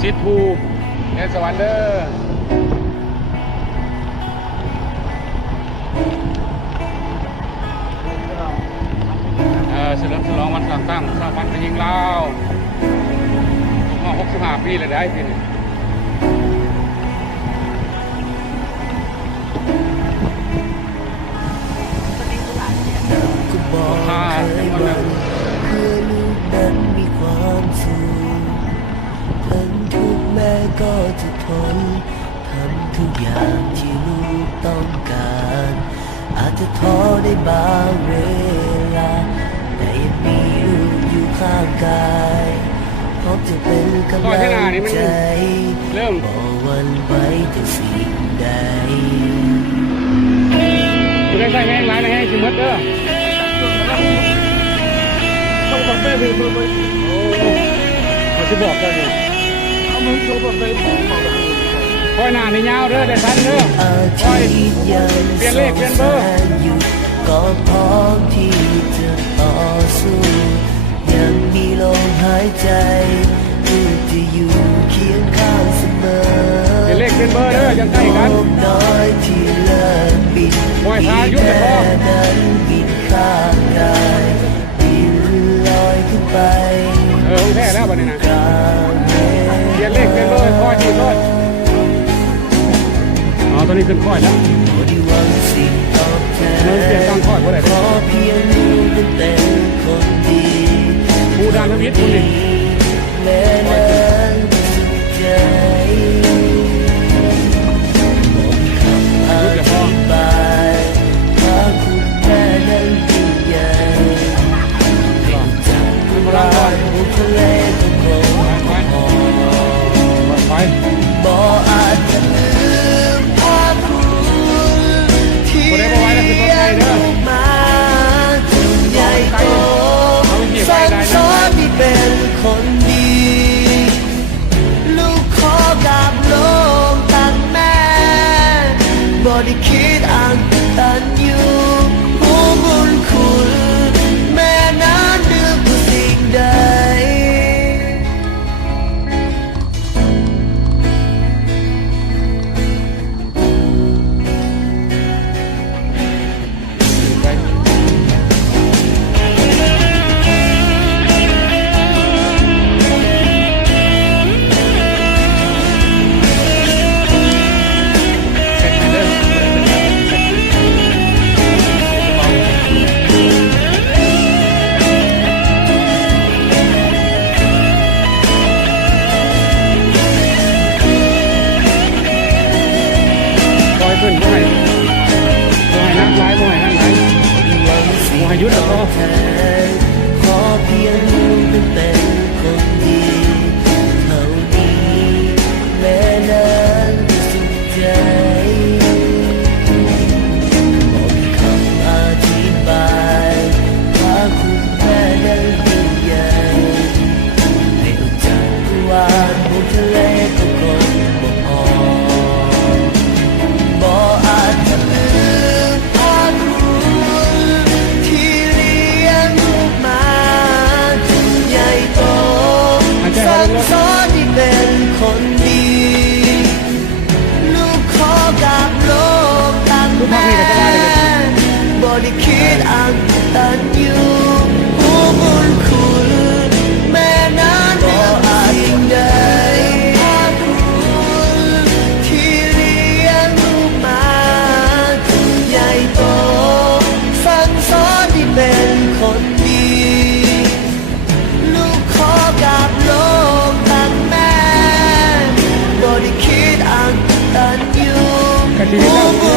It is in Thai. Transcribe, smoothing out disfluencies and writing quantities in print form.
ซิดภูเนสวรรค์เด้อเฉลิมฉลองวันต่างตั้งสถาบันพยิงลาวมา65 ปีเลยได้ปีนี้ค่าเป็นวันนึงเพื่อลูกนั้นมีความสุขทั้งทุกแม่ก็จะทนทำทุกอย่างที่ลูกต้องการอาจจะท้อได้บางเวลาแต่ยังมีลูกอยู่ข้างกายพร้อมจะเป็นกำลังใจบอกวันไว้แต่สิ่งใดคุณได้ใช้แห้งร้ายนะแห้งชิมเมดเด้อต้องบอกแม่พี่โอ้เขาจะบอกกันอยู่เอามือโชว์บอกไปคอยหน้าในยาวเด้อแต่ทันเด้อคอยเปลี่ยนเลขเปลี่ยนเบอร์ก็พร้อมที่จะต่อสู้ยังมีลมหายใจที่จะอยู่เคียงข้างเสมอเปลี่ยนเลขเปลี่ยนเบอร์เด้อยังใกล้กันน้อยที่เลิกบินปล่อยทายุบแต่พอนั้นบินข้างกายบินลอยขึ้นไปแท้แล้วบัดนี้นะเปลี่ยนเลขเปลี่ยนเบอร์คอยดีรถตอนนี้ขึ้นค่อยแล้วมันเปลี่ยนตั้งค่อยเพราะอะไรผู้ด้านทวิตคุณนี่แม่นั้นสุขใจบอกคำอธิบายถ้าคุณแม่นั้นยิ่งใหญ่เพียงจากลานบุทะเลตรงลงไปบ่อาจจะลืมภาพคุณที่เลี้ยงลูกมาจนใหญ่โตสั่งสอนให้เป็นคนดีลูกขอกับโลกตั้งแม่บ่ได้คิดอันตันอยู่ผู้บุญคุณแม่นั้นนึกว่าสิ่งใดขึ้นบ่อยนักร้ายบ่อยนั่นไหนบ่อยยุดแล้วก็ขอเพียงลูกเป็นคนดีเท่านี้แม่นั้นสุขใจบอกคำอธิบายว่าคุณแม่นั้นยิ่งใหญ่เร็วจักรวาลบนทะเลก็คงบ่พอบ่อาจจะลืมภาพคุณที่เลี้ยงลูกมาจนใหญ่โตสั่งสอนให้เป็นคนดีลูกขอกับโลกตั้งแม่บ่ได้คิดอันตันอยู่ผู้บุญคุณแม่นั้นบ่อาจสิ่งใดเป็นคนดีลูกขอกับโลกตั้งแม่บ่ได้คิดอันตันอยู่ผู้บุ